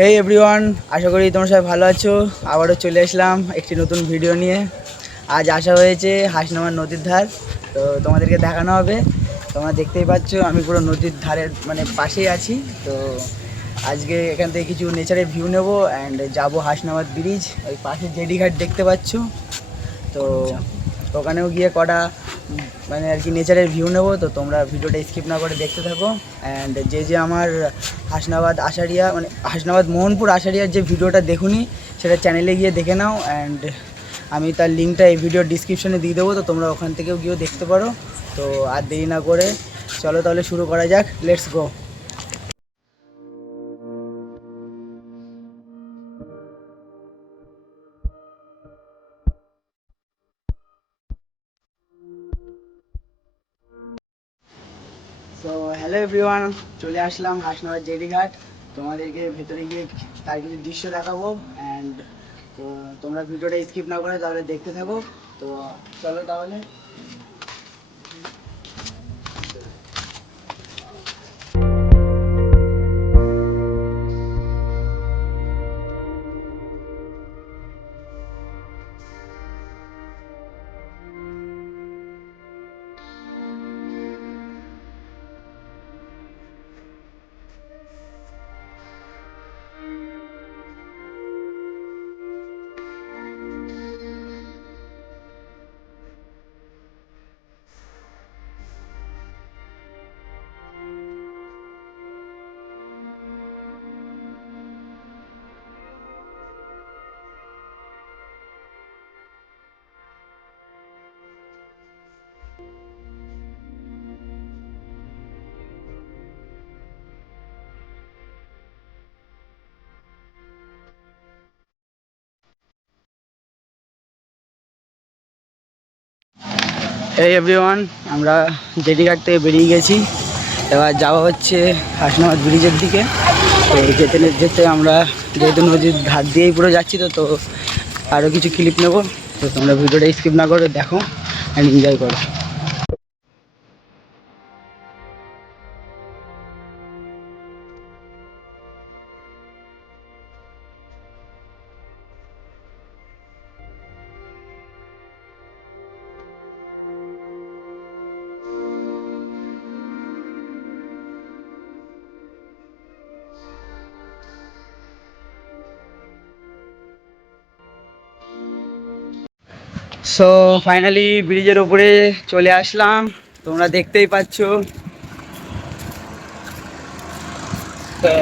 হেই everyone, আশা করি তোমরা সবাই ভালো আছো। আবারও চলে আসলাম একটি নতুন ভিডিও নিয়ে। আজ আসা হয়েছে হাসনাবাদ নদীর ধার, তো তোমাদেরকে দেখানো হবে। তোমরা দেখতেই পাচ্ছ আমি পুরো নদীর ধারের পাশেই আছি। তো আজকে এখান থেকে কিছু নেচারের ভিউ নেবো অ্যান্ড যাবো হাসনাবাদ ব্রিজ, ওই পাশে জেডি ঘাট দেখতে পাচ্ছ। তো ওখানেও গিয়ে কটা আর কি নেচারের ভিউ নেবো। তো তোমরা ভিডিওটা স্কিপ না করে দেখতে থাকো। অ্যান্ড যে আমার হাসনাবাদ আশারিয়া হাসনাবাদ মোহনপুর আশারিয়ার যে ভিডিওটা দেখুনি সেটা চ্যানেলে গিয়ে দেখে নাও। অ্যান্ড আমি তার লিঙ্কটা এই ভিডিওর ডিসক্রিপশনে দিয়ে দেবো, তো তোমরা ওখান থেকেও গিয়েও দেখতে পারো। তো আর দেরি না করে চলো তাহলে শুরু করা যাক, লেটস গো। তো হ্যালো এভরিওয়ান, চলে আসলাম হাসনাবাদ জেডি ঘাট। তোমাদেরকে ভেতরে গিয়ে তার কিছু দৃশ্য দেখাবো। অ্যান্ড তো তোমরা ভিডিওটা স্কিপ না করে তাহলে দেখতে থাকো। তো চলো তাহলে। এই এভরিওয়ান, আমরা জেডি ঘাট থেকে বেরিয়ে গেছি। এবার যাওয়া হচ্ছে হাসনাবাদ ব্রিজের দিকে। তো যেতে যেতে আমরা যেহেতু নদীর ধার দিয়েই পুরো যাচ্ছি, তো আরও কিছু ক্লিপ নেব। তো তোমরা ভিডিওটা স্কিপ না করে দেখো অ্যান্ড এনজয় করো। সো ফাইনালি ব্রিজের ওপরে চলে আসলাম, তোমরা দেখতেই পাচ্ছ। তো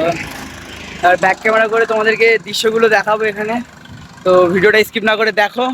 আর ব্যাক ক্যামেরা করে তোমাদেরকে দৃশ্যগুলো দেখাবো এখানে। তো ভিডিওটা স্কিপ না করে দেখো।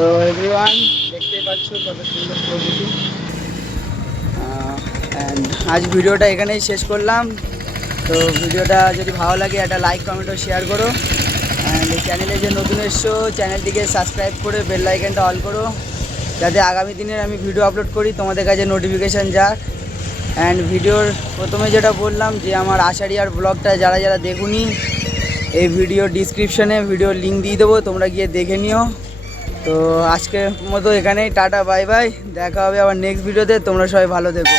তো এভরিওয়ান, দেখতেই পাচ্ছ কত সুন্দর প্রকৃতি। অ্যান্ড আজ ভিডিওটা এখানেই শেষ করলাম। তো ভিডিওটা যদি ভালো লাগে একটা লাইক কমেন্ট ও শেয়ার করো। অ্যান্ড চ্যানেলে যে নতুন এসছো চ্যানেলটিকে সাবস্ক্রাইব করে বেল আইকনটা অল করো, যাতে আগামী দিনের আমি ভিডিও আপলোড করি তোমাদের কাছে নোটিফিকেশান যাক। অ্যান্ড ভিডিওর প্রথমে যেটা বললাম যে আমার আশারিয়ার ব্লগটা যারা যারা দেখুনি, এই ভিডিও ডিসক্রিপশনে ভিডিওর লিঙ্ক দিয়ে দেবো, তোমরা গিয়ে দেখে নিও। তো আজকের মতো এখানেই টাটা, বাই বাই, দেখা হবে আবার নেক্সট ভিডিওতে। তোমরা সবাই ভালো থেকো।